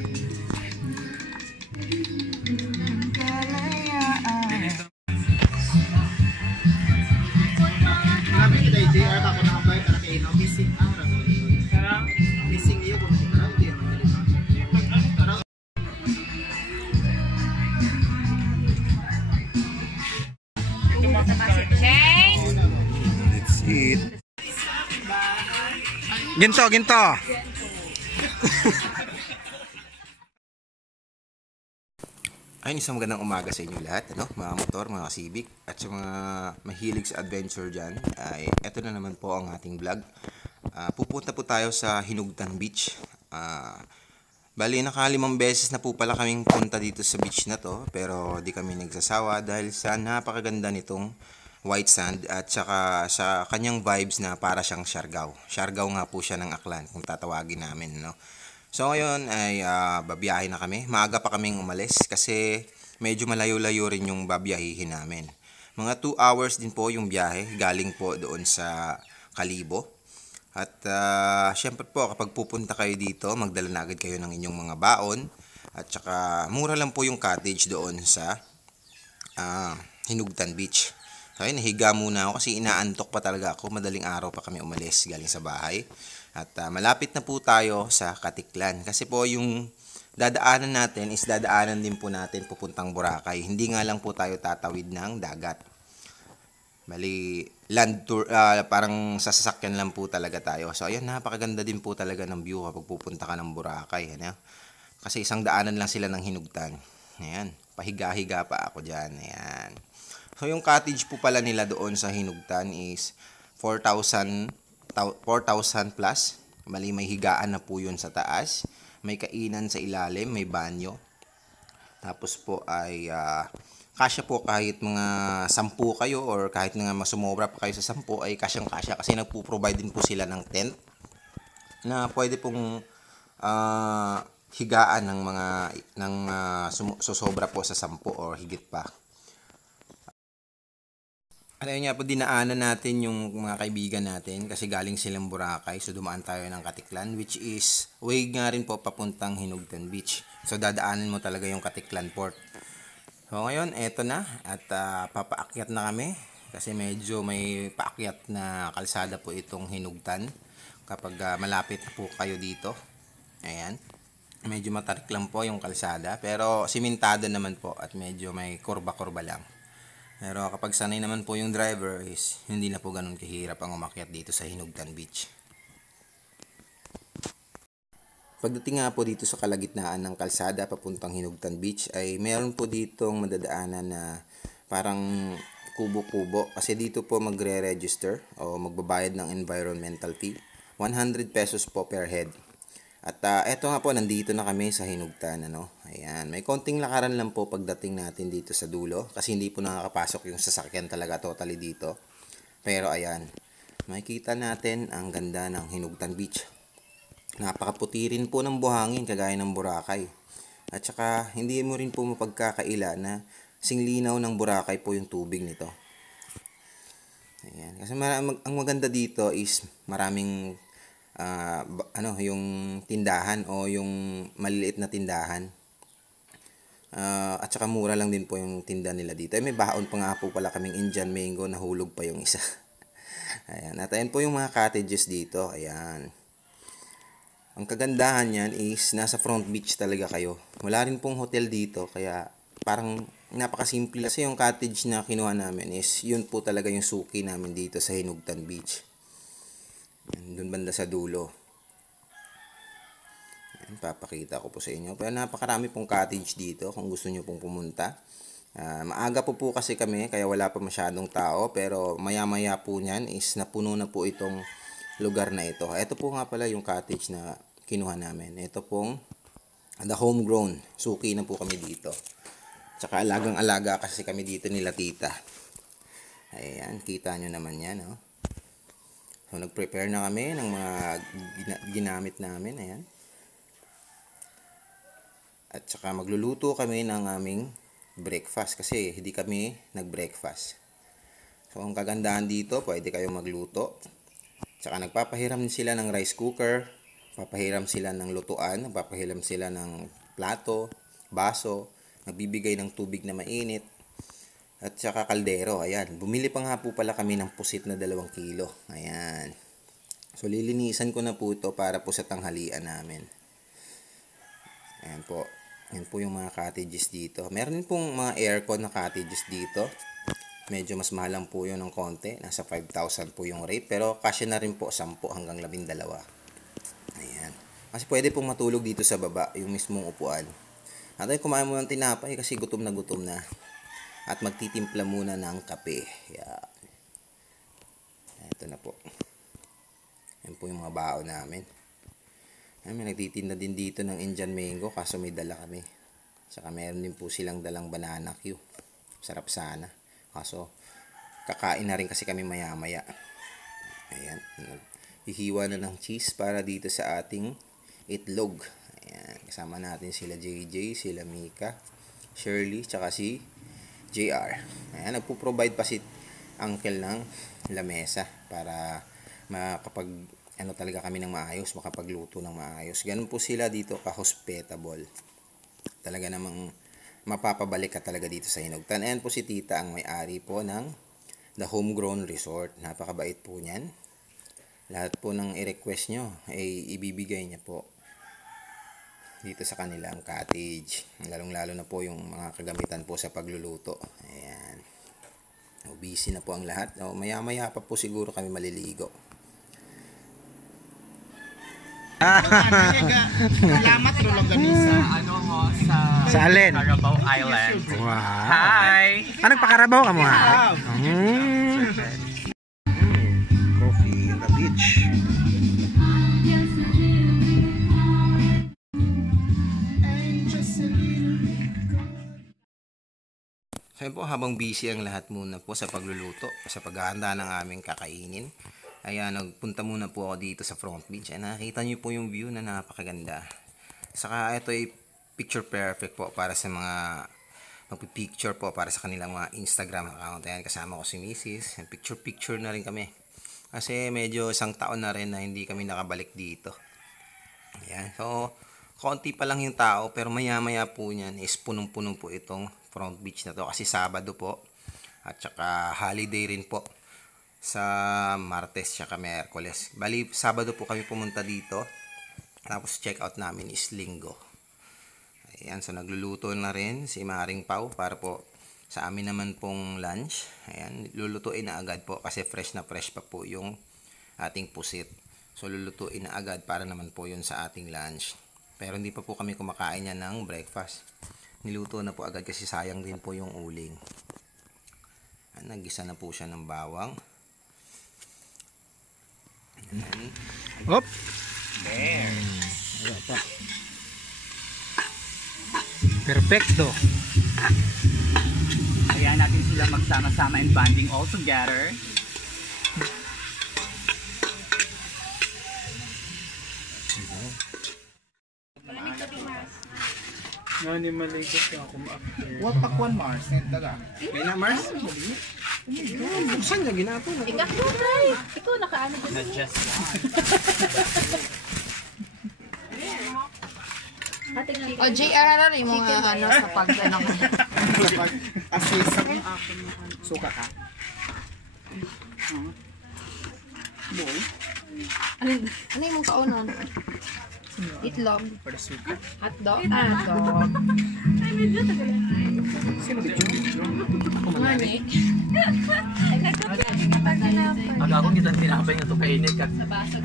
That's it. Ginto, ginto. Ayun, isang magandang umaga sa inyo lahat, ano? Mga motor, mga civic, at sa mga mahilig sa adventure dyan. Ay, eto na naman po ang ating vlog. Pupunta po tayo sa Hinugtan Beach. Bali, nakalimang beses na po pala kaming punta dito sa beach na to, pero di kami nagsasawa dahil sa napakaganda nitong white sand at saka sa kanyang vibes na para siyang Siargao. Siargao nga po siya ng Aklan kung tatawagin namin, no? So ngayon ay babiyahe na kami. Maaga pa kaming umalis kasi medyo malayo-layo rin yung babiyahihin namin. Mga 2 hours din po yung biyahe galing po doon sa Kalibo. At syempre po kapag pupunta kayo dito, magdala na agad kayo ng inyong mga baon. At saka mura lang po yung cottage doon sa Hinugtan Beach. Okay, nahiga muna ako kasi inaantok pa talaga ako. Madaling araw pa kami umalis galing sa bahay. At malapit na po tayo sa Katiklan. Kasi po yung dadaanan natin is dadaanan din po natin pupuntang Boracay. Hindi nga lang po tayo tatawid ng dagat. Bali, land tour, parang sasakyan lang po talaga tayo. So ayan, napakaganda din po talaga ng view kapag pupunta ka ng Boracay. Ano? Kasi isang daanan lang sila ng Hinugtan. Ayan, pahiga-higa pa ako dyan. Ayan. So yung cottage po pala nila doon sa Hinugtan is 4,000 plus. Bali, may higaan na po yun sa taas. May kainan sa ilalim, may banyo. Tapos po ay kasya po kahit mga 10 kayo or kahit nga masumobra pa kayo sa 10 ay kasyang-kasya kasi nagpo-provide din po sila ng tent na pwede pong higaan ng mga susobra po sa 10 or higit pa. Ano nga po, dinaanan natin yung mga kaibigan natin kasi galing silang Boracay, so dumaan tayo ng Katiklan, which is way nga rin po papuntang Hinugtan Beach. So dadaanan mo talaga yung Katiklan Port. So ngayon, eto na at papaakyat na kami kasi medyo may paakyat na kalsada po itong Hinugtan kapag malapit po kayo dito. Ayan. Medyo matarik lang po yung kalsada pero simentado naman po at medyo may kurba-kurba lang. Pero kapag sanay naman po yung driver is hindi na po ganun kahirap ang umakyat dito sa Hinugtan Beach. Pagdating nga po dito sa kalagitnaan ng kalsada papuntang Hinugtan Beach ay meron po ditong madadaanan na parang kubo-kubo kasi dito po magre-register o magbabayad ng environmental fee. 100 pesos po per head. At eto nga po, nandito na kami sa Hinugtan, ano. Ayan, may konting lakaran lang po pagdating natin dito sa dulo kasi hindi po nakakapasok yung sasakyan talaga totally dito. Pero ayan, makikita natin ang ganda ng Hinugtan Beach. Napakaputi rin po ng buhangin kagaya ng Boracay. At saka hindi mo rin po mapagkakaila na singlinaw ng Boracay po yung tubig nito. Ayan, kasi ang maganda dito is maraming yung tindahan o yung maliliit na tindahan. At saka mura lang din po yung tinda nila dito. May baon pa nga po pala kaming Indian mango, nahulog pa yung isa. Ayan, at ayan po yung mga cottages dito. Ayan. Ang kagandahan niyan is nasa front beach talaga kayo. Wala rin pong hotel dito kaya parang napakasimple. Kasi yung cottage na kinuha namin is yun po talaga yung suki namin dito sa Hinugtan Beach. Doon banda sa dulo. Ayan, papakita ko po sa inyo. Pero napakarami pong cottage dito kung gusto nyo pong pumunta. Maaga po kasi kami kaya wala pa masyadong tao. Pero maya maya po nyan is napuno na po itong lugar na ito. Ito po nga pala yung cottage na kinuha namin. Ito pong the homegrown. Suki na po kami dito. Tsaka alagang-alaga kasi kami dito nila tita. Ayan, kita nyo naman yan. Oh. So, nag-prepare na kami ng mga ginamit namin. Ayan. At saka magluluto kami ng aming breakfast kasi hindi kami nag-breakfast. So, ang kagandahan dito, pwede kayong magluto. At saka nagpapahiram sila ng rice cooker, Papahiram sila ng lutuan, papahiram sila ng plato, baso, nagbibigay ng tubig na mainit, at saka kaldero. Ayan, bumili pa nga po pala kami ng pusit na 2 kilo. Ayan. So lilinisan ko na po ito para po sa tanghalian namin. Ayan po. Ayan po yung mga cottages dito. Meron din pong mga aircon na cottages dito. Medyo mas mahal lang po yun ng konti. Nasa 5,000 po yung rate. Pero kasya na rin po 10 hanggang 12. Ayan. Kasi pwede pong matulog dito sa baba, yung mismong upuan. At ay kumain muna ng tinapay kasi gutom na. At magtitimpla muna ng kape. Ayan. Ito na po. Ayan po yung mga baon namin. Ayan, may nagtitinda din dito ng Indian mango kaso may dala kami. Saka meron din po silang dalang banana Q. Sarap sana. Kaso kakain na rin kasi kami maya-maya. Ayan. Hihiwa na ng cheese para dito sa ating itlog. Ayan. Kasama natin sila JJ, sila Mika, Shirley, tsaka si JR. Ayan. Nagpo-provide pa si Uncle ng lamesa para makapag talaga kami ng maayos, makapagluto ng maayos. Ganun po sila dito ka-hospitable. Talaga namang mapapabalik ka talaga dito sa Hinugtan. Ayan po si Tita, ang may-ari po ng The Homegrown Resort. Napakabait po niyan. Lahat po ng i-request nyo ay ibibigay niya po dito sa kanilang cottage. Lalong-lalo na po yung mga kagamitan po sa pagluluto. Ayan. Busy na po ang lahat. Maya-maya pa po siguro kami maliligo. Salamat tulog kami sa Sa alin? Carabao Island. Wow. Hi! Anong pakarabaw ka mo ha? Coffee in the beach. Sabi po, habang busy ang lahat muna po sa pagluluto, sa paghahanda ng aming kakainin, ayan, nagpunta muna po ako dito sa front beach. Ay, nakikita nyo po yung view na napakaganda. Saka ito ay picture perfect po para sa mga magpipicture po para sa kanilang mga Instagram account. Ayan, kasama ko si Mrs. Picture na rin kami. Kasi medyo isang taon na rin na hindi kami nakabalik dito. Ayan, so konti pa lang yung tao pero maya-maya po niyan is punong-puno po itong front beach na to kasi Sabado po at saka holiday rin po sa Martes tsaka Miyerkules. Bali, Sabado po kami pumunta dito. Tapos check out namin is Linggo. Ayan, so nagluluto na rin si Maring Pau para po sa amin naman pong lunch. Ayan, lulutuin na agad po kasi fresh na fresh pa po yung ating pusit. So lulutuin na agad para naman po yun sa ating lunch. Pero hindi pa po kami kumakain yan ng breakfast. Niluto na po agad kasi sayang din po yung uling. Nagisa na po siya ng bawang. Hop. There. Perfecto. Kaya natin sila magsama-sama and bonding all together. Nani maligot ka ako ma-after. What pakwan Mars? Daga. May na, Mars? Buksan niya, ginapon. Ikaw nakaano ba? Not just O, JR, ano rin mo nga ano sa pag ano nga. assist sa suka ka. Ano yung mong kaunon? Itlog. For the suka. Hotdog? Hotdog. Sino dito? Mga ni? Pag ako kita tinapay nga ito kainit ka.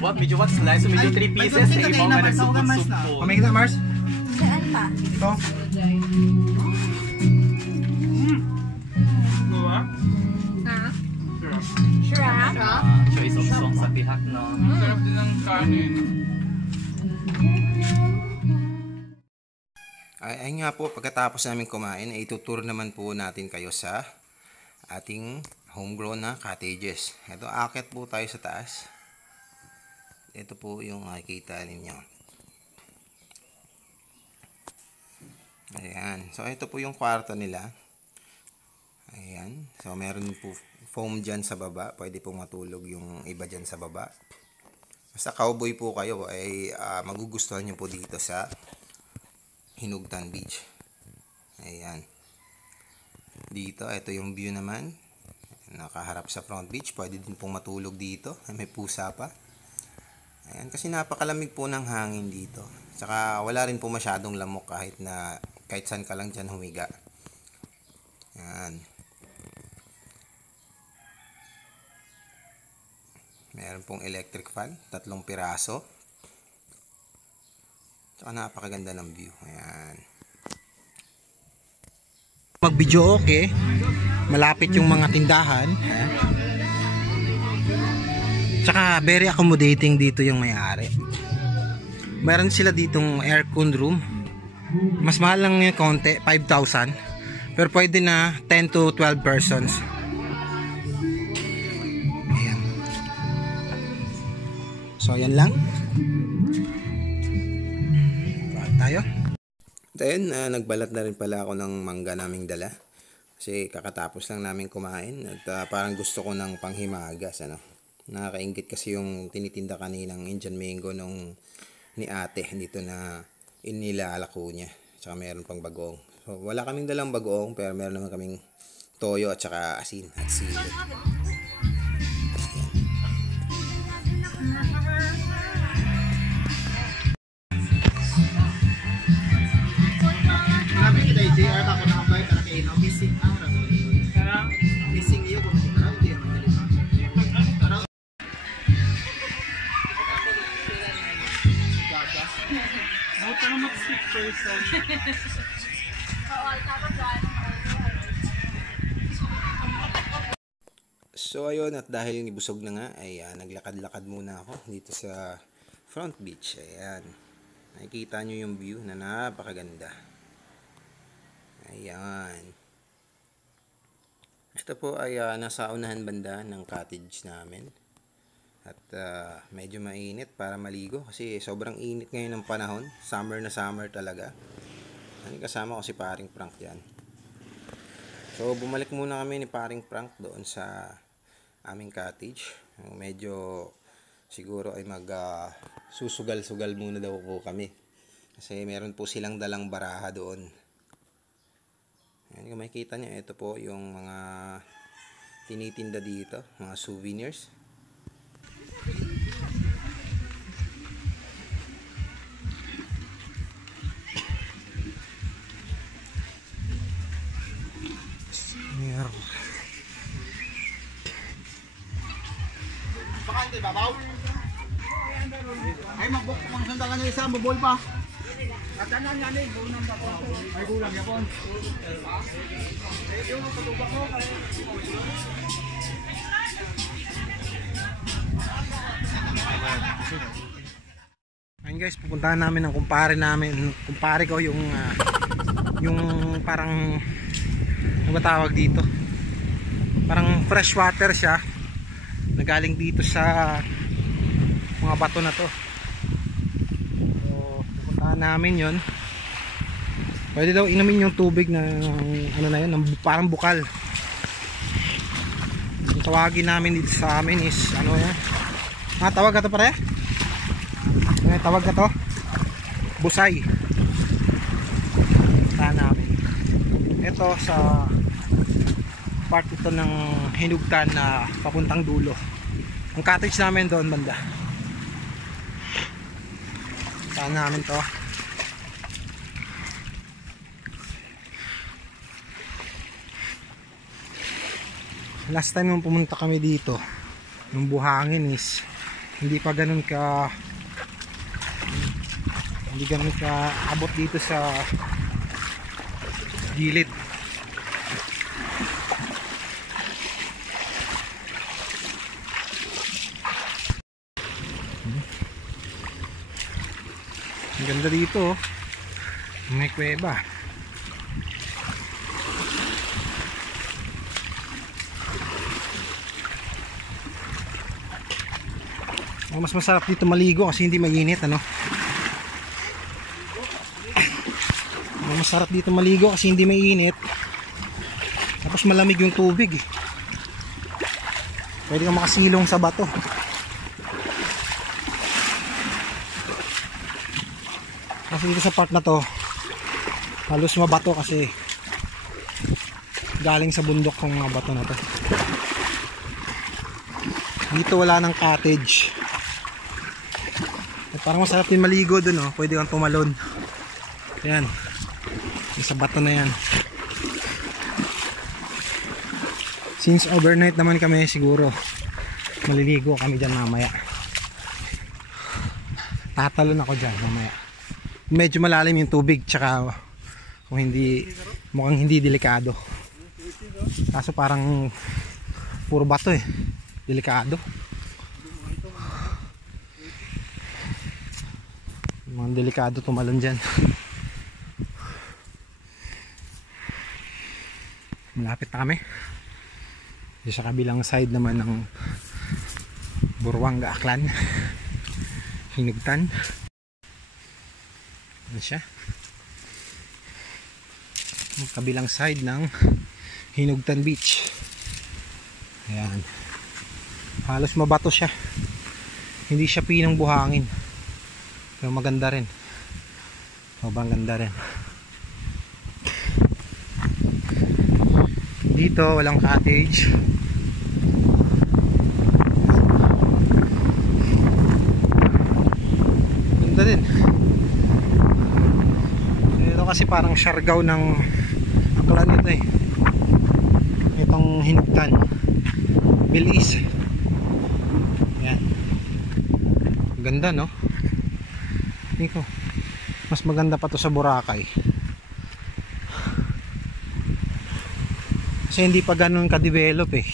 What? Medyo what slice? So medyo 3 pieces na ibaw nga nagsupot-supot. Kamay kita Mars? Saan pa? Ito. Gawa? Ha? Shrimp? Choice of song sa bihak, no? Sarap din ng kanin. Ay nga po, pagkatapos namin kumain, ay tutur naman po natin kayo sa ating homegrown na cottages. Ito, akit po tayo sa taas. Ito po yung makikita ninyo. Ayan. So, ito po yung kwarto nila. Ayan. So, meron po foam dyan sa baba. Pwede pong matulog yung iba dyan sa baba. Basta cowboy po kayo ay magugustuhan nyo po dito sa Hinugtan Beach. Ayan. Dito, ito yung view naman. Nakaharap sa front beach. Pwede din pong matulog dito. May pusa pa. Ayan, kasi napakalamig po ng hangin dito. Saka wala rin po masyadong lamok kahit saan ka lang dyan humiga. Ayan. Meron pong electric fan, 3 piraso. Tsaka napakaganda ng view. Ayan. Mag-video okay. Malapit yung mga tindahan. Tsaka very accommodating dito yung may-ari. Meron sila ditong aircon room. Mas mahal lang yung konti, 5,000. Pero pwede na 10 to 12 persons. Ayan. So ayan lang. Balik tayo. Then, nagbalat na rin pala ako ng mangga naming dala. Kasi kakatapos lang namin kumain. At parang gusto ko ng panghimagas. Nakakaingit kasi yung tinitinda kaninang Indian mango nung ni ate. Dito na inilalako niya. Tsaka meron pang bagoong. So, wala kaming dalang bagoong. Pero meron naman kaming toyo at saka asin at sili. So ayun, at dahil busog na nga ay naglakad-lakad muna ako dito sa front beach. Ayan. Nakikita nyo yung view na napakaganda. Ayan. Ito po ay nasa unahan banda ng cottage namin. At medyo mainit para maligo kasi sobrang init ngayon ng panahon. Summer na summer talaga. Kasama ko si Paring Frank dyan. So bumalik muna kami ni Paring Frank doon sa aming cottage. Medyo siguro ay susugal-sugal muna daw po kami. Kasi meron po silang dalang baraha doon. Ayan, kung makikita nyo, ito po yung mga tinitinda dito, mga souvenirs. Bakante babaw. Ay magbok ko ng sandalan ng isa, mabol pa. Katanan nga ni, gulang pa po. Ay gulang yapon. Ayun guys, pupuntahan namin ng kumpare ko yung parang ano ba tawag dito? Parang fresh water siya. Nagaling dito sa mga bato na to. So pupuntahan namin yon. Pwede daw inumin yung tubig na ano na yun, parang bukal. Yung tawagin namin dito sa amin is ano yan, tawag ka to pare? Tawag ka to? Busay. Pupuntahan namin ito sa part ito ng Hinugtan na papuntang dulo. Ang cottage namin doon banda. Saan namin to? Last time nung pumunta kami dito, yung buhangin is hindi ganun ka abot dito sa gilid. Ang ganda dito, may kuweba. Mas masarap dito maligo kasi hindi mainit, ano? Masarap dito maligo kasi hindi mainit. Tapos malamig yung tubig. Pwede kang makasilong sa bato. Kasi dito sa part na to, halos mabato kasi galing sa bundok ng mga bato na to. Dito wala ng cottage. At parang masarap din maligo dun, oh. Pwede kang tumalon. Ayan. Sa bato na yan. Since overnight naman kami, siguro maliligo kami dyan mamaya. Tatalon ako dyan mamaya. Medyo malalim yung tubig, tsaka kung hindi, mukhang hindi delikado. Kaso parang puro bato eh. Delikado. Mga delikado tumalon dyan. Malapit na kami. Sa kabilang side naman ng Buruanga Aklan, Hinugtan. Ano siya? Ang kabilang side ng Hinugtan Beach. Ayan. Halos mabato siya. Hindi siya pinong buhangin. Pero maganda rin. Sobrang ganda rin. Dito walang cottage. Ganda din. Ito kasi parang Siargao ng Aklan ito eh. Itong Hinugtan, Belize. Yan. Ganda, no? Hindi ko. Mas maganda pa to sa Boracay. Kasi hindi pa ganun ka-develop eh.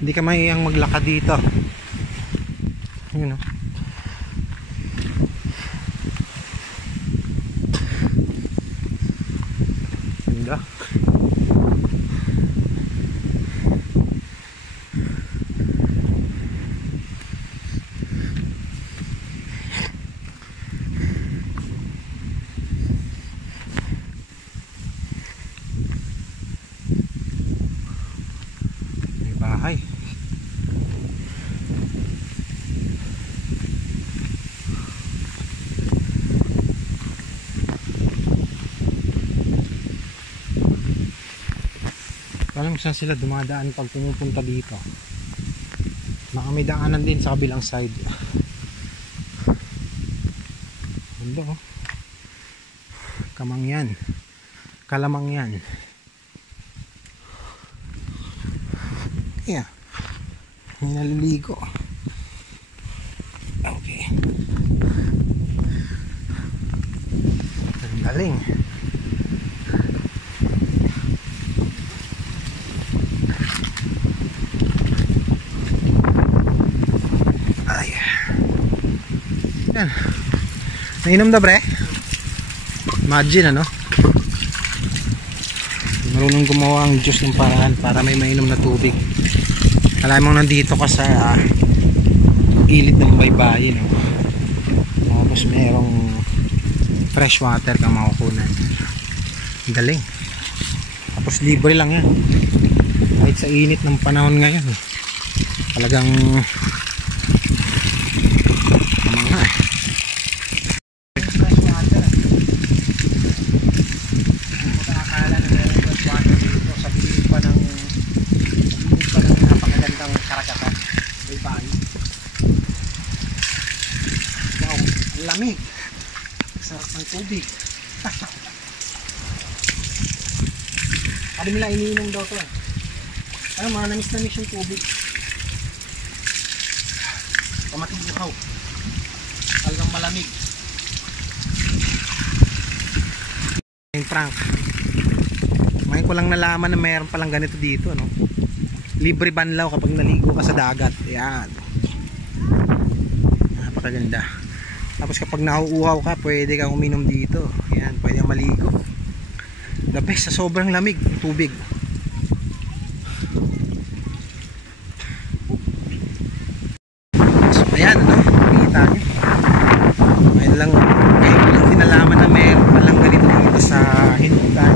Hindi ka mahihang maglakad dito. Yun, no? Ganda. May bahay. Alam saan sila dumadaan pag pumupunta dito. Baka may daanan din sa kabilang side. Ganda, oh. Kamangyan. Kalamangyan. Yeah. May naliligo. Okay. Ang galing. Ay. Yan. Nainom na, bre? Imagine, ano? Marunong gumawa ang Diyos ng paraan para may mainom na tubig. Alam mo nandito ka sa gilid ng baybayin, no? Tapos merong fresh water kang makukunan. Galing. Tapos libre lang yan. Kahit sa init ng panahon ngayon, talagang kamangha eh. Fresh water. Akala na meron fresh water dito sa gilid pa ng napakagandang karagatan. Baybayin. Wow, ang lamig. Sarap ng tubig. Sabi nila iniinom daw to eh. Ano, mga namis-namis yung tubig. Pamatibuhaw. Talagang malamig. Yung prank. Ngayon ko lang nalaman na mayroon palang ganito dito, no? Libre banlaw kapag naligo ka sa dagat. Ayan. Napakaganda. Tapos kapag nauuhaw ka, pwede kang uminom dito. Ayan, pwede kang maligo. The best, sa sobrang lamig ng tubig. So ayan, ano, nakikita nyo. Ngayon lang din nalaman na meron palang ganito dito sa Hinugtan.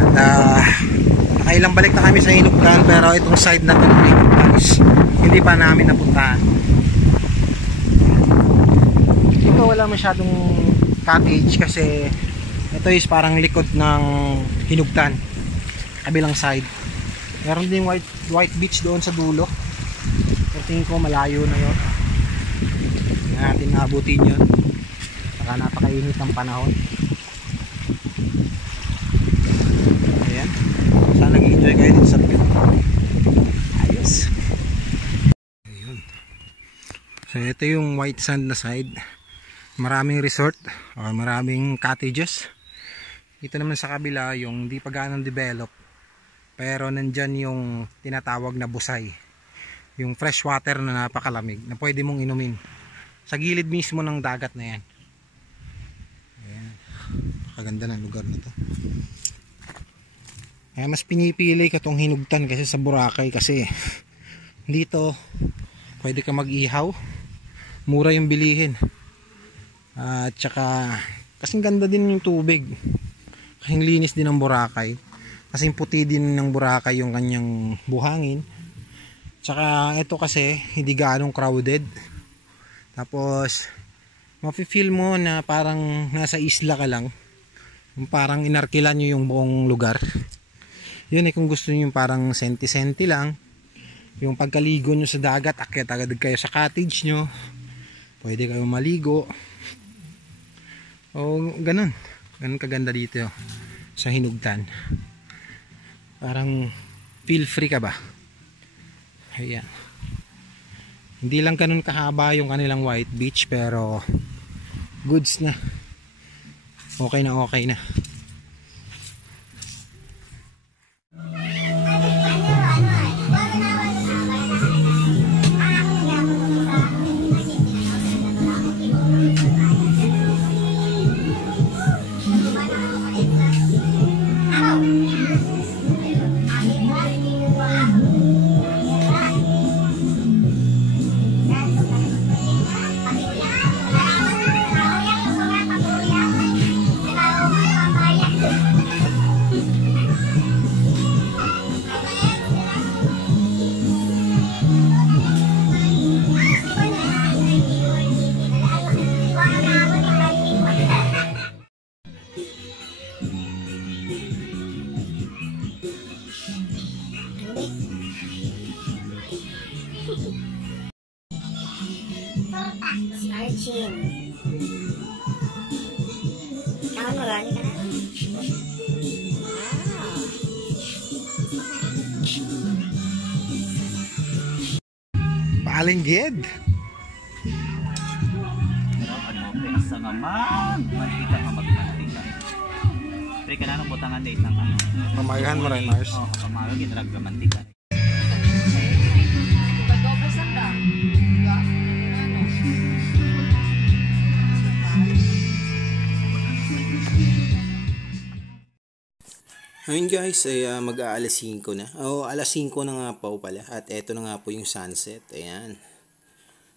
At nakailang balik na kami sa Hinugtan, pero itong side na ito ng Hinugtan is hindi pa namin napuntahan. Dito wala masyadong cottage kasi ito is parang likod ng Hinugtan, kabilang side. Meron din white beach doon sa dulo, pero tingin ko malayo na yun, hindi natin naabutin yun, saka napakainit ng panahon. Ayan, sana nag-enjoy kayo dito sa view. Ayos. Ayun. So ito yung white sand na side, maraming resort or maraming cottages. Ito naman sa kabila yung di pa gaano develop, pero nandyan yung tinatawag na busay, yung fresh water na napakalamig na pwede mong inumin sa gilid mismo ng dagat na yan. Ayan, kaganda ng lugar na to. Kaya mas pinipili ko tong Hinugtan kasi sa Boracay, kasi dito pwede ka mag-ihaw, mura yung bilihin, at saka kasing ganda din yung tubig, kasing linis din ng Boracay, kasing puti din ng Boracay yung kanyang buhangin. Tsaka ito kasi hindi gaanong crowded, tapos mafe-feel mo na parang nasa isla ka lang, yung parang inarkilan nyo yung buong lugar. Yun kung gusto nyo yung parang senti-senti lang, yung pagkaligo nyo sa dagat, akyat agad kayo sa cottage nyo, pwede kayo maligo, o ganun kaganda dito sa Hinugtan. Parang feel free ka ba. Ayan, hindi lang ganun kahaba yung kanilang white beach, pero goods na, okay na. Archin. Tangan marami ka na. Palinggid. Asa naman, mantika ka magmantika. Pre ka na nung butangan date ng ano. Mamayahan mo rin, Mars. Oo, kamaro gitrag ka mantika. Ayun guys, ay mag-aalas 5 na. Alas 5 na nga po pala. At eto na nga po yung sunset. Ayan.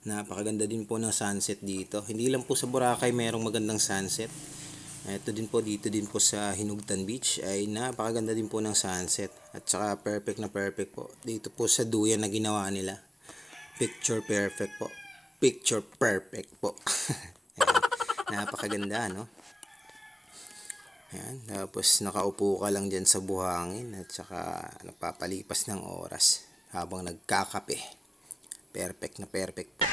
Napakaganda din po ng sunset dito. Hindi lang po sa Boracay merong magandang sunset. Ito din po, dito din po sa Hinugtan Beach ay napakaganda din po ng sunset. At saka perfect na perfect po. Dito po sa duyan na ginawa nila. Picture perfect po. Picture perfect po. Ayan. Napakaganda, no? Ayan, tapos nakaupo ka lang dyan sa buhangin at saka napapalipas ng oras habang nagkakape. Perfect na perfect po.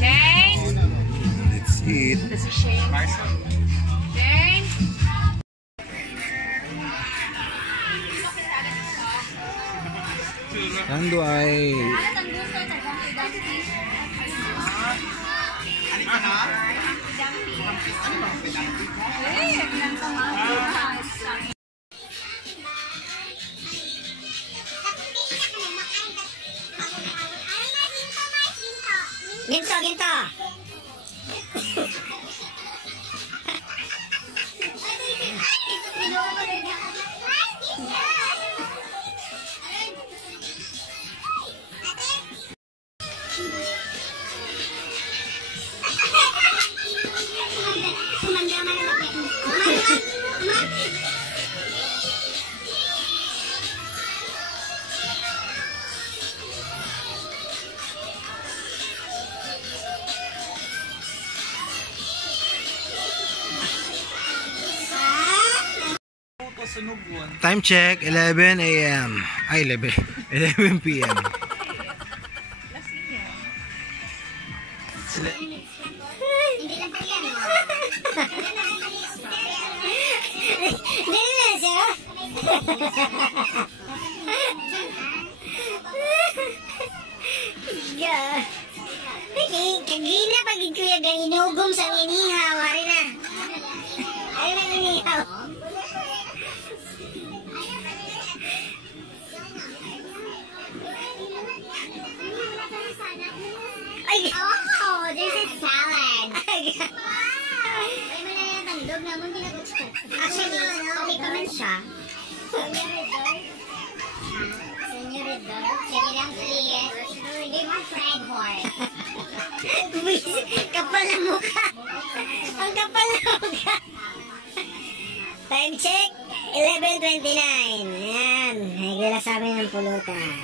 Shane? Let's eat. This is Shane. Shane? Nando ay Ginto, ginto. Time check, 11 a.m. Ay, 11 p.m. Hindi lang po yan. Dili na siya. Kagina pagid kuya gainugom sa inihaw. Ari na. Ari na inihaw. Oh, this is salad. Actually, okay pa man siya. Senyoridor. Sige lang, please. Give me fried horse. Kapal na mukha. Ang kapal na mukha. Time check, 11:29. Ayan, nagdala sa amin ng pulutan.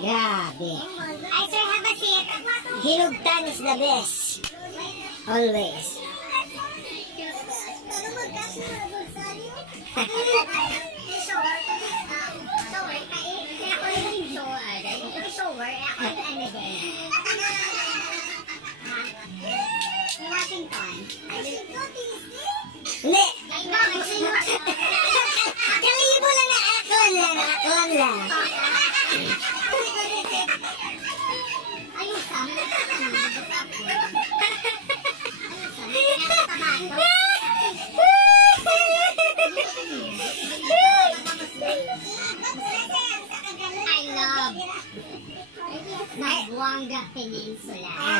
Grabe. I sir, have a seat. Hinugtan is the best. Always. Hindi. Kalibo lang na aklan lang. I love Zamboanga Peninsula. I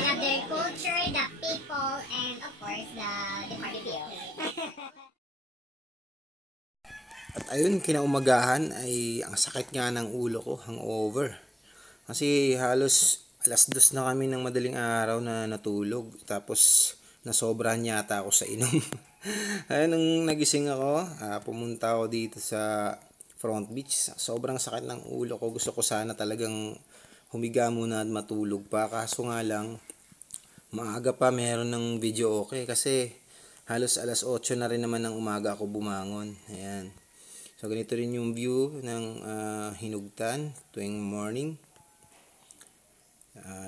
love their culture, the people, and of course the party feel. At ayun, kinaumagahan ay ang sakit nga ng ulo ko, hangover. Kasi halos alas 2 na kami ng madaling araw na natulog. Tapos nasobrahan yata ako sa inom. Ayun, nung nagising ako, pumunta ako dito sa Front Beach. Sobrang sakit ng ulo ko. Gusto ko sana talagang humiga muna at matulog pa. Kaso nga lang, maaga pa meron ng video okay. Kasi halos alas 8 na rin naman ng umaga ako bumangon. Ayan. So, ganito rin yung view ng Hinugtan tuwing morning.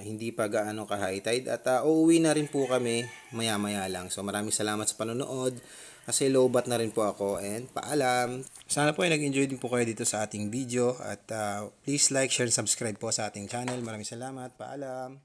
Hindi pa gaano ka high tide. At uuwi na rin po kami maya-maya lang. So, maraming salamat sa panonood. Kasi low bat na rin po ako. And paalam. Sana po ay nag-enjoy din po kayo dito sa ating video. At please like, share, and subscribe po sa ating channel. Maraming salamat. Paalam.